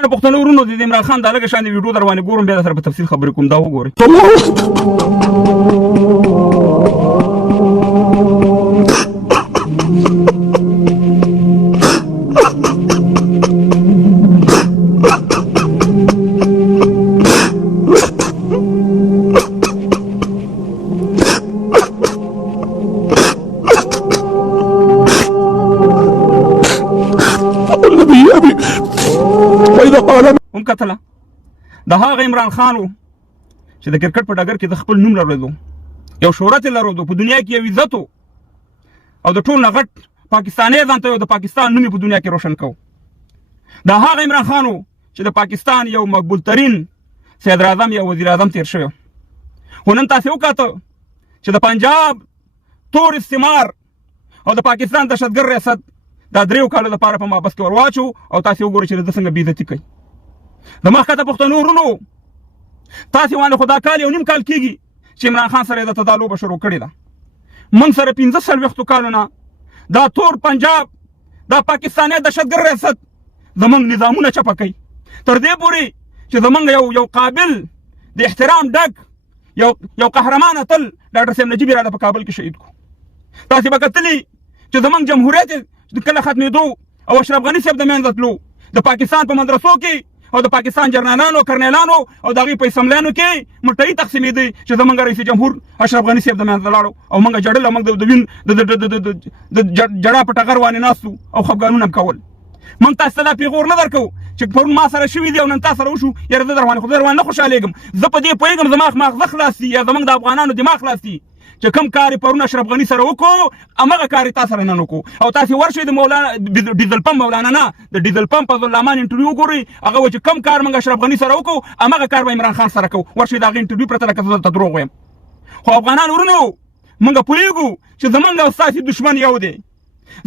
انا پښتنو ورونو د عمران خان دا لږه شان ویډیو در باندې ګورم، بیا سره په تفصیل خبرې کوم. دا وګورئ. هم کتله د هغه عمران خان و چې د کرکټ په ډګر کې د خپل نوم لرلو، یو شهرت یې لرلو، په دنیا کې یو عزت و، او د ټول نه غټ پاکستاني ځان ته یو د پاکستان نوم په دنیا کې روشن کو. د هغه عمران خان و چې د پاکستان یو مقبول ترین صدر اعظم یا وزیر اعظم تیر شوی. خو نن تاسې وکاته چې د پنجاب تور استعمار او د پاکستان دهشتګرد ریاست دا 3 کالو لپاره په محبس کې ورواچو، او تاسې وګورئ چې د څنګه بې عزتي کوي. د مخکته پښتنو ورونو تاسې وانه خو دا کال یو نیم کال کېږي چې عمران خان سره د دا لوبه شروع کړې ده. موږ سره 45 کالو نه دا تور پنجاب دا پاکستاني دهشتګرد ریاست زموږ نظامونه چپه کوي، تر دې پورې چې زموږ یو قابل د احترام ډک یو قهرمان اتل ډاکټر صاحب نجیب راته په کابل کې شهید کو. تاسې به کتلي چې زموږ جمهوریت کله ختمېدو او اشرف غني صاحب د منځه تلو، د پاکستان په مدرسو کې او د پاکستان جرنالانو کرنیلانو او د هغوی په اسمبلیانو کې مټۍ تقسیمېدې چې زموږ رئیس جمهور اشرف غني صاحب د منځه لاړو او موږ جړل، موږ د وین د جړا په ټغر باندې ناست وو او خفګانونه هم کول. موږ تاسو ته دا پیغور نه درکوو چې پرون ما سره شوي دي او نن تا سره وشو، یاره زه در باندې خو زه در باندې نه خوشحالېږم. زه په دې پوهېږم زما ماغزه خلاص دي یا زموږ د افغانانو دماغ خلاص دي چې کوم کار یې پرون اشرف غني سره وکړو همغه کار یې تا سره نن وکړو. او تاسې ورشئ د مولانا ډیزل پمپ مولانا نه د ډیزل پمپ عبدالرحمن انټرویو وګورئ، هغه وایي چې کوم کار موږ اشرف غني سره وکړو همغه کار به عمران خان سره کوو. ورشئ د هغې انټرویو پرته لکه زه درته دروغ وایم. خو افغانان ورونو موږ پوهېږو چې زموږ او ستاسې دښمن یو دی،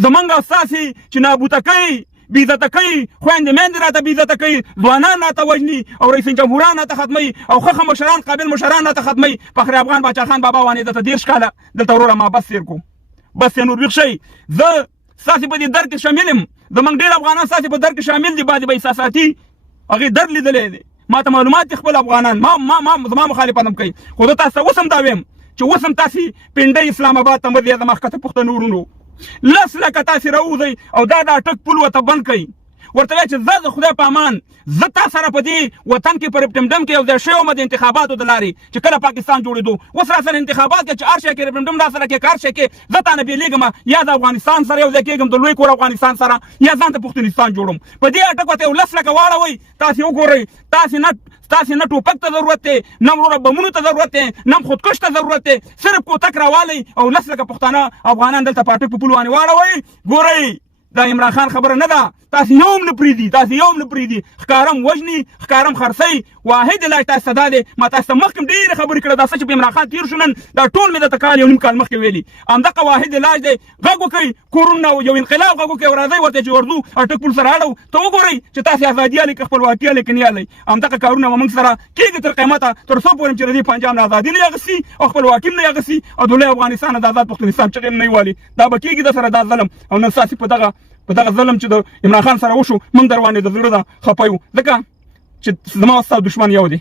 زموږ او ستاسې چې نابوته کوي، بې عزته کوي، خویندې میندې راته بې عزته کوي، ځوانان راته وژني او رئیس جمهوران راته ختموي او ښه مشران قابل مشران راته ختموي. فخر افغان باچا خان بابا وانې درته 30 کاله دلته وروره ما بس تېر کړو، بس یې نور ویښ شئ. زه ستاسې په دې درد کې شامل یم، زموږ ډېر افغانان ستاسې په درد کې شامل دي، بعضې به احساساتي هغې درد لیدلی دی. ما ته معلومات دي خپل افغانان زما مخالفت هم کوي، خو زه تاسو ته اوس هم دا ویم چې اوس هم تاسې پنډۍ اسلام آباد ته مه ځئ. زما ښکته پښتنو ورونو 10 لکه تاسې راوځئ او دا اټک پل ورته بند کړئ، ورته وایي چې زه د خدای په امان زه تا سره په دې وطن کې په ریفرنډم کې یو ځای شوی وم د انتخاباتو د لارې چې کله پاکستان جوړېدو. اوس را سره انتخابات کې چې هر شی کې ریفرنډم را سره کې کار شی کې زه تا نه بېلېږم، یا د افغانستان سره یو ځای کېږم د لوی کور افغانستان سره، یا ځان ته پښتونستان جوړم. په دې اټک ورته یو 10 لکه واړوئ. تاسې وګورئ تاسې نه ټوپک ته ضرورت دی، نه وروره بمونو ته ضرورت دی، نه خودکش ته ضرورت دی، صرف کوتک راوالی او 10 لکه پښتانه افغانان دلته په اټک په پل باندې واړوئ. ګورئ دا عمران خان خبره نه ده، تاسې یو هم نه پرېږدي، تاسې یو هم نه پرېږدي. ښکارم وژني، ښکارم خرڅوي. واحد علاج تاسو ته دا دی، ما تاسو ته مخکې ډېرې خبرې کړې، دا څه چې په عمران خان تېر شو نن دا ټول مې درته کال یو نیم کال مخکې ویلي. همدغه واحد علاج دی، غږ وکړئ، کورونه یو انقلاب غږ وکړئ او راځئ ورته چې ورځو اټک پل سره اړو ته وګورئ چې تاسې ازادي یالئ که خپلواکي یالئ که نه یالئ. همدغه کارونه به موږ سره کېږي تر قیامته، تر څو پورې چې د دې پنجاب نه ازادي نه اخیستي او خپلواکي هم نه اخیستي او د لوی افغانستان نه د آزاد پښتونستان چغې هم نه والي. دا به کېږي در سره دا ظلم. او نن ستاسې په دغه ظلم چې د عمران خان سره وشو موږ در باندې د زړه نه خفه یو، ځکه چې زما او ستا دښمن یو دی.